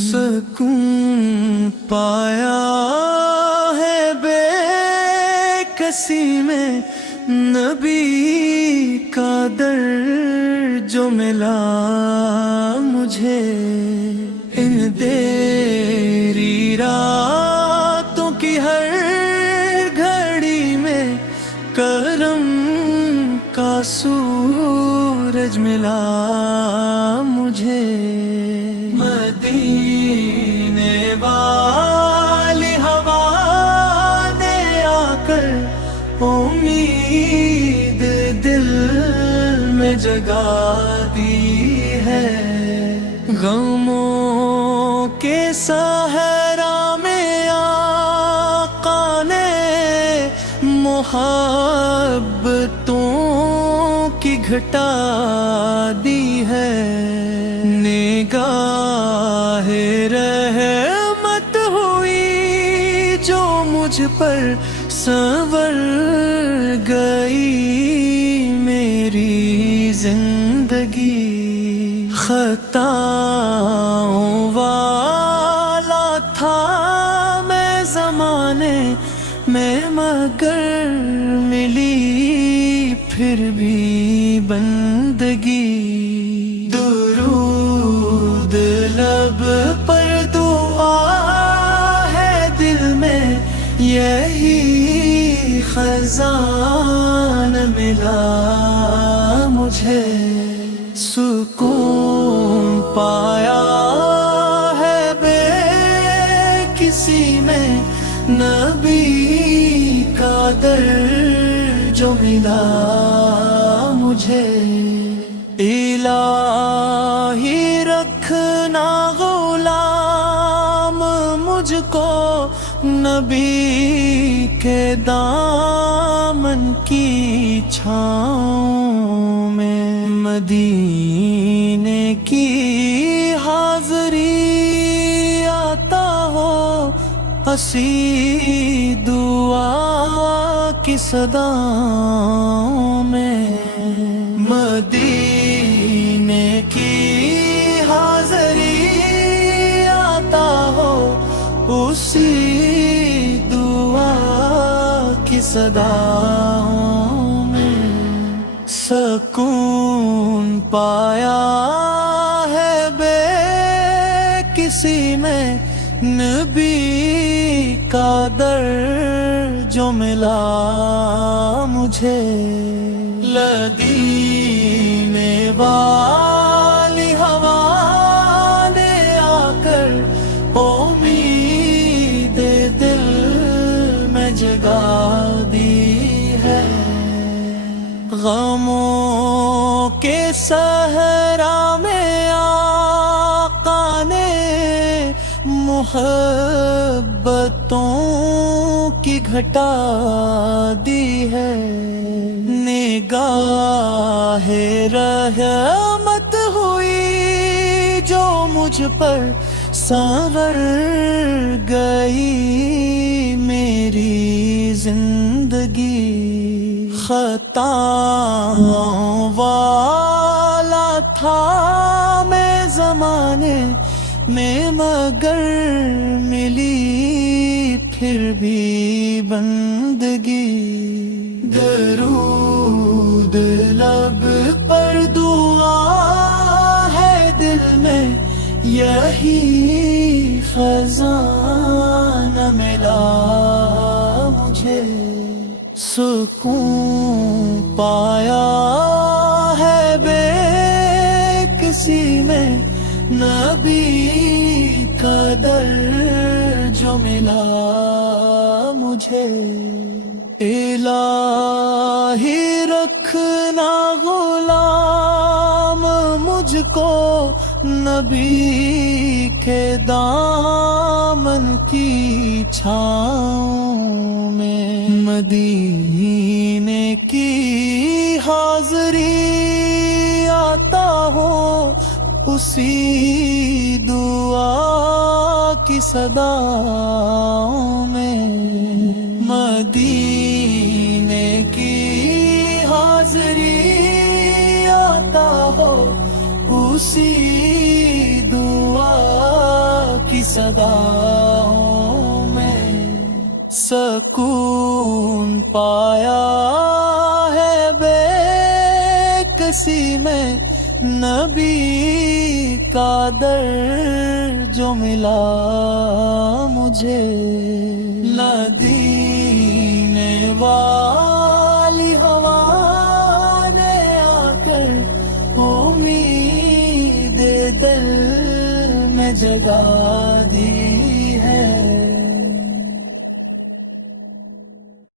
سکون پایا ہے بے کسی میں، نبی کا در جو ملا مجھے، ان دیری راتوں کی ہر گھڑی میں کرم کا سورج ملا مجھے، مدینے والی ہوا نے آ کر امید دل میں جگا دی ہے، غموں کے صحرا میں آقا نے محبتوں کی گھٹا دی ہے، نگاہ رحمت ہوئی جو مجھ پر سنور گئی میری زندگی، خطاؤں والا تھا میں زمانے میں مگر ملی پھر بھی بندگی، درود لب پر دعا ہے دل میں، یہی خزان ملا مجھے، سکون پایا ہے بے کسی میں، نبی کا در جو ملا مجھے، الہی رکھنا غلام مجھ کو نبی کے دامن کی چھاؤں میں، مدینے کی حاضری آتا ہو ہنسی دعا کی صداؤں میں، مدینے کی حاضری آتا ہو اسی دعا کی صداؤں میں، سکون پایا ہے بے کسی میں، نبی کا در جو ملا مجھے، مدینے والی ہوا نے آ کر امید دل میں جگا دی ہے، غموں کے صحرا میں آقا نے محبتوں کی گھٹا دی ہے، نگاہ رحمت ہوئی جو مجھ پر سنور گئی میری زندگی، خطاؤں والا تھا میں زمانے میں مگر ملی پھر بھی بندگی، درود لب پر دعا ہے دل میں، یہی خزانہ ملا مجھے، سکون پایا ہے بے کسی میں، نبی کا در جو ملا مجھے، الہی رکھنا غلام مجھ کو نبی کے دامن کی چھاؤں میں، مدینے کی حاضری آتا ہو اسی دعا کی صداؤں میں، مدینے کی حاضری آتا ہو اسی دعا کی صداؤں میں، سکون پایا ہے بے کسی میں، نبی کا در جو ملا مجھے، مدینے والی ہوا نے آ کر امید دل میں جگا